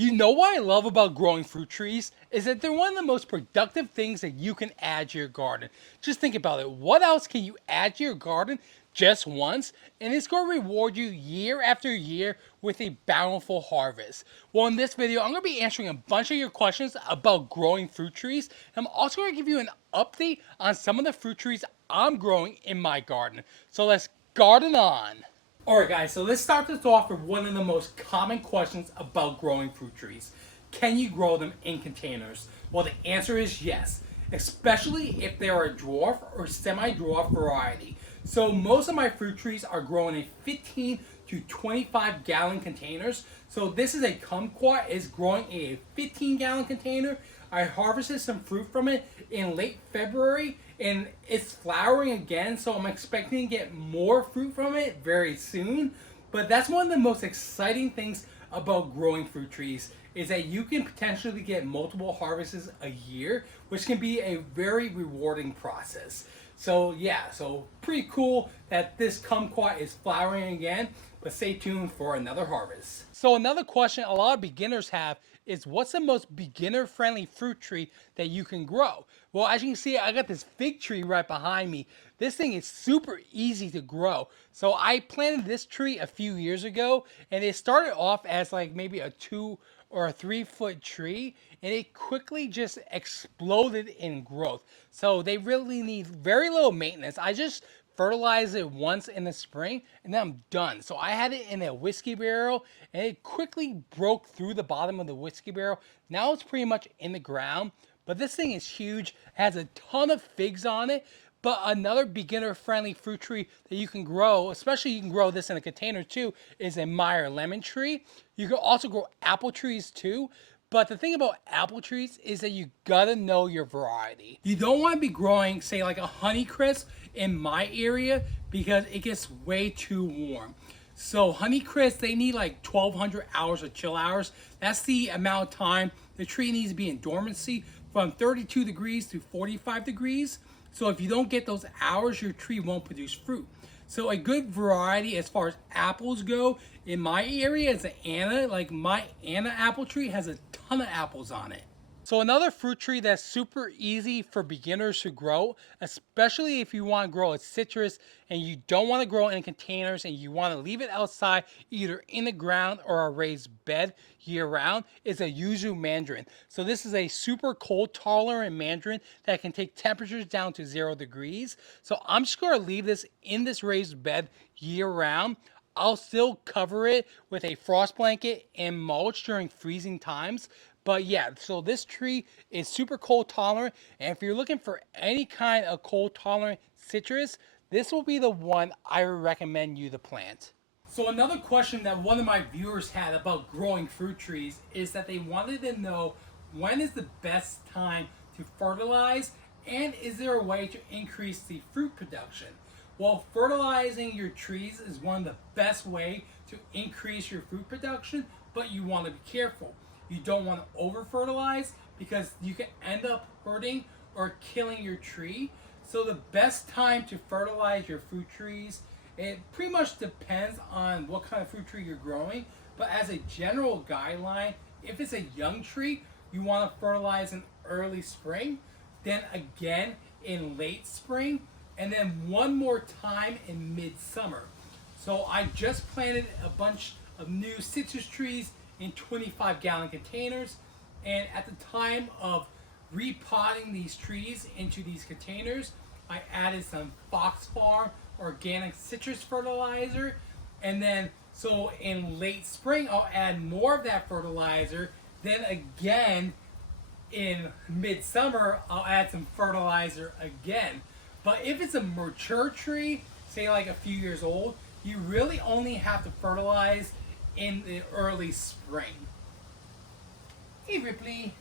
You know what I love about growing fruit trees is that they're one of the most productive things that you can add to your garden. Just think about it. What else can you add to your garden just once and it's going to reward you year after year with a bountiful harvest? Well, in this video, I'm going to be answering a bunch of your questions about growing fruit trees. I'm also going to give you an update on some of the fruit trees I'm growing in my garden. So let's garden on. Alright guys, so let's start this off with one of the most common questions about growing fruit trees. Can you grow them in containers? Well, the answer is yes, especially if they're a dwarf or semi-dwarf variety. So most of my fruit trees are grown in 15 to 25 gallon containers. So this is a kumquat, is growing in a 15-gallon container. I harvested some fruit from it in late February and it's flowering again, so I'm expecting to get more fruit from it very soon. But that's one of the most exciting things about growing fruit trees is that you can potentially get multiple harvests a year, which can be a very rewarding process. So yeah, so pretty cool that this kumquat is flowering again, but stay tuned for another harvest. So another question a lot of beginners have is what's the most beginner friendly fruit tree that you can grow? Well, as you can see, I got this fig tree right behind me. This thing is super easy to grow. So I planted this tree a few years ago and it started off as like maybe a 2 or 3 foot tree and it quickly just exploded in growth. So they really need very little maintenance. I just fertilize it once in the spring and then I'm done. So I had it in a whiskey barrel and it quickly broke through the bottom of the whiskey barrel. Now it's pretty much in the ground, but this thing is huge, has a ton of figs on it. But another beginner friendly fruit tree that you can grow, especially you can grow this in a container too, is a Meyer lemon tree. You can also grow apple trees too. But the thing about apple trees is that you gotta know your variety. You don't want to be growing, say, like a Honeycrisp in my area because it gets way too warm. So Honeycrisp, they need like 1,200 hours of chill hours. That's the amount of time the tree needs to be in dormancy from 32 degrees to 45 degrees. So if you don't get those hours, your tree won't produce fruit. So a good variety as far as apples go in my area is an Anna. Like my Anna apple tree has a ton of apples on it. So another fruit tree that's super easy for beginners to grow, especially if you want to grow a citrus and you don't want to grow it in containers and you want to leave it outside either in the ground or a raised bed year round, is a yuzu mandarin. So this is a super cold tolerant mandarin that can take temperatures down to 0 degrees. So I'm just going to leave this in this raised bed year round. I'll still cover it with a frost blanket and mulch during freezing times. But yeah, so this tree is super cold tolerant. And if you're looking for any kind of cold tolerant citrus, this will be the one I would recommend you to plant. So another question that one of my viewers had about growing fruit trees is that they wanted to know when is the best time to fertilize and is there a way to increase the fruit production? Well, fertilizing your trees is one of the best way to increase your fruit production, but you want to be careful. You don't want to over fertilize because you can end up hurting or killing your tree. So the best time to fertilize your fruit trees, it pretty much depends on what kind of fruit tree you're growing. But as a general guideline, if it's a young tree, you want to fertilize in early spring, then again in late spring, and then one more time in midsummer. So I just planted a bunch of new citrus trees in 25-gallon containers, and at the time of repotting these trees into these containers, I added some Fox Farm organic citrus fertilizer, and then so in late spring I'll add more of that fertilizer. Then again in midsummer I'll add some fertilizer again. But if it's a mature tree, say like a few years old, you really only have to fertilize in the early spring. Hey Ripley.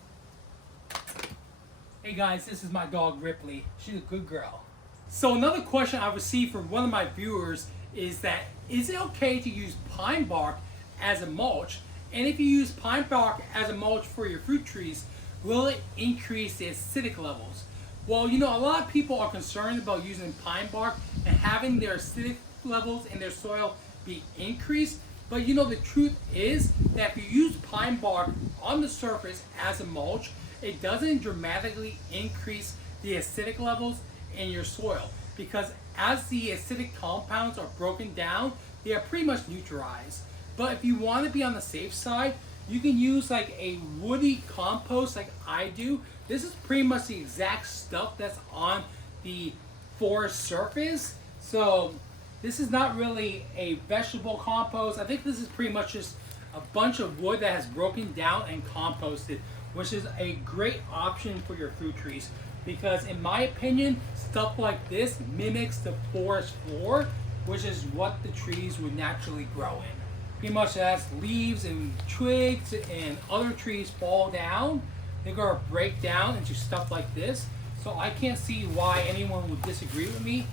Hey guys, this is my dog Ripley. She's a good girl. So another question I received from one of my viewers is that is it okay to use pine bark as a mulch? And if you use pine bark as a mulch for your fruit trees, will it increase the acidic levels? Well, you know, a lot of people are concerned about using pine bark and having their acidic levels in their soil be increased. But you know, the truth is that if you use pine bark on the surface as a mulch, it doesn't dramatically increase the acidic levels in your soil, because as the acidic compounds are broken down, they are pretty much neutralized. But if you want to be on the safe side, you can use like a woody compost like I do. This is pretty much the exact stuff that's on the forest surface. So this is not really a vegetable compost. I think this is pretty much just a bunch of wood that has broken down and composted, which is a great option for your fruit trees, because in my opinion, stuff like this mimics the forest floor, which is what the trees would naturally grow in. Pretty much as leaves and twigs and other trees fall down, they're going to break down into stuff like this. So I can't see why anyone would disagree with me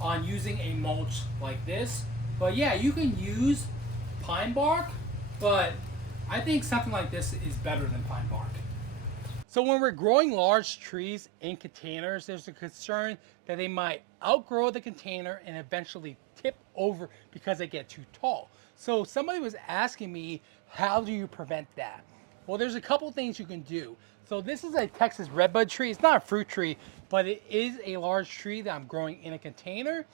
on using a mulch like this. But yeah, you can use pine bark, but I think something like this is better than pine bark. So when we're growing large trees in containers, there's a concern that they might outgrow the container and eventually tip over because they get too tall. So somebody was asking me, how do you prevent that? Well, there's a couple things you can do. So this is a Texas redbud tree. It's not a fruit tree, but it is a large tree that I'm growing in a container.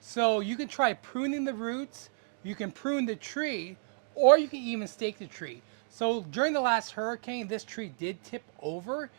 So you can try pruning the roots, you can prune the tree, or you can even stake the tree. So during the last hurricane, this tree did tip over,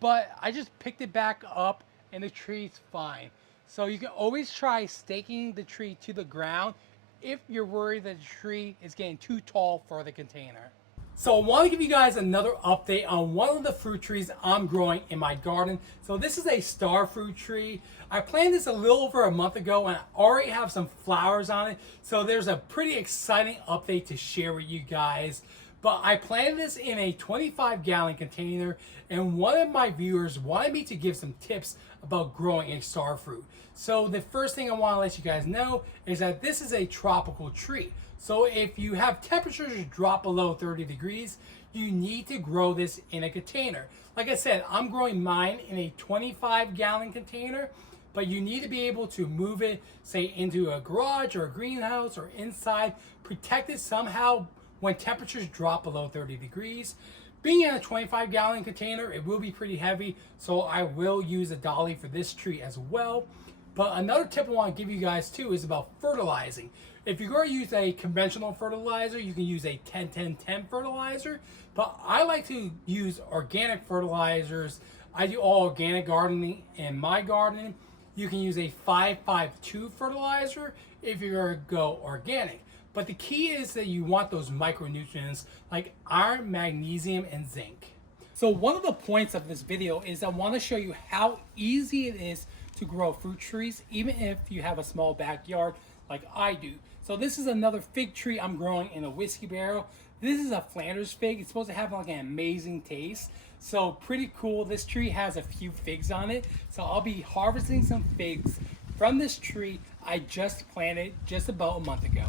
but I just picked it back up and the tree's fine. So you can always try staking the tree to the ground if you're worried that the tree is getting too tall for the container. So I want to give you guys another update on one of the fruit trees I'm growing in my garden. So this is a star fruit tree. I planted this a little over a month ago and I already have some flowers on it. So there's a pretty exciting update to share with you guys. But I planted this in a 25-gallon container, and one of my viewers wanted me to give some tips about growing a star fruit. So the first thing I want to let you guys know is that this is a tropical tree. So if you have temperatures drop below 30 degrees, you need to grow this in a container. Like I said, I'm growing mine in a 25-gallon container, but you need to be able to move it, say, into a garage or a greenhouse or inside, protect it somehow when temperatures drop below 30 degrees. Being in a 25-gallon container, it will be pretty heavy, so I will use a dolly for this tree as well. But another tip I want to give you guys too is about fertilizing. If you're going to use a conventional fertilizer, you can use a 10-10-10 fertilizer, but I like to use organic fertilizers. I do all organic gardening in my garden. You can use a 5-5-2 fertilizer if you're going to go organic. But the key is that you want those micronutrients like iron, magnesium, and zinc. So one of the points of this video is I want to show you how easy it is to grow fruit trees, even if you have a small backyard like I do. So this is another fig tree I'm growing in a whiskey barrel. This is a Flanders fig. It's supposed to have like an amazing taste. So pretty cool. This tree has a few figs on it. So I'll be harvesting some figs from this tree I just planted just about a month ago.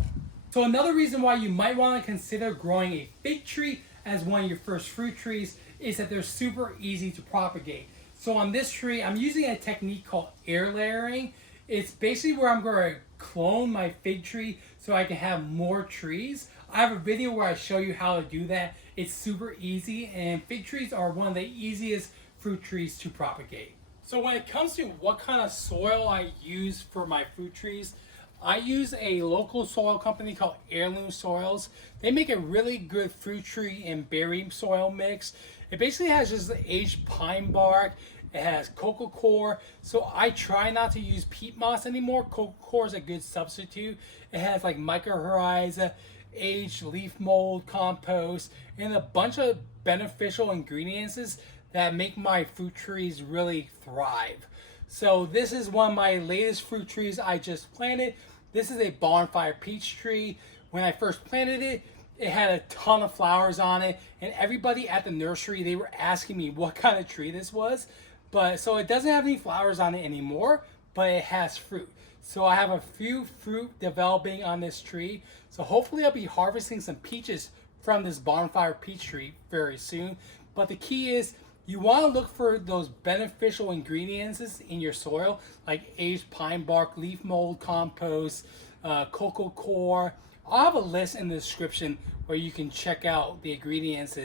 So another reason why you might want to consider growing a fig tree as one of your first fruit trees is that they're super easy to propagate. So on this tree, I'm using a technique called air layering. It's basically where I'm going to clone my fig tree so I can have more trees. I have a video where I show you how to do that. It's super easy, and fig trees are one of the easiest fruit trees to propagate. So when it comes to what kind of soil I use for my fruit trees, I use a local soil company called Heirloom Soils. They make a really good fruit tree and berry soil mix. It basically has just aged pine bark. It has coco coir. So I try not to use peat moss anymore. Coco coir is a good substitute. It has like mycorrhiza, aged leaf mold, compost, and a bunch of beneficial ingredients that make my fruit trees really thrive. So this is one of my latest fruit trees I just planted. This is a bonfire peach tree. When I first planted it, it had a ton of flowers on it, and everybody at the nursery, they were asking me what kind of tree this was. But so it doesn't have any flowers on it anymore, but it has fruit. So I have a few fruit developing on this tree. So hopefully I'll be harvesting some peaches from this bonfire peach tree very soon. But the key is you want to look for those beneficial ingredients in your soil, like aged pine bark, leaf mold, compost, coco coir, I'll have a list in the description where you can check out the ingredients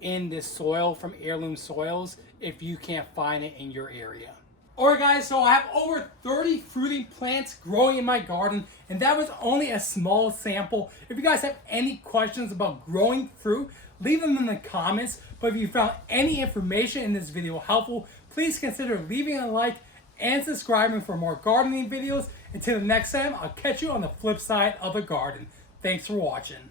in this soil from Heirloom Soils if you can't find it in your area. Alright guys, so I have over 30 fruiting plants growing in my garden, and that was only a small sample. If you guys have any questions about growing fruit, leave them in the comments. But if you found any information in this video helpful, please consider leaving a like and subscribing for more gardening videos. Until the next time, I'll catch you on the flip side of the garden. Thanks for watching.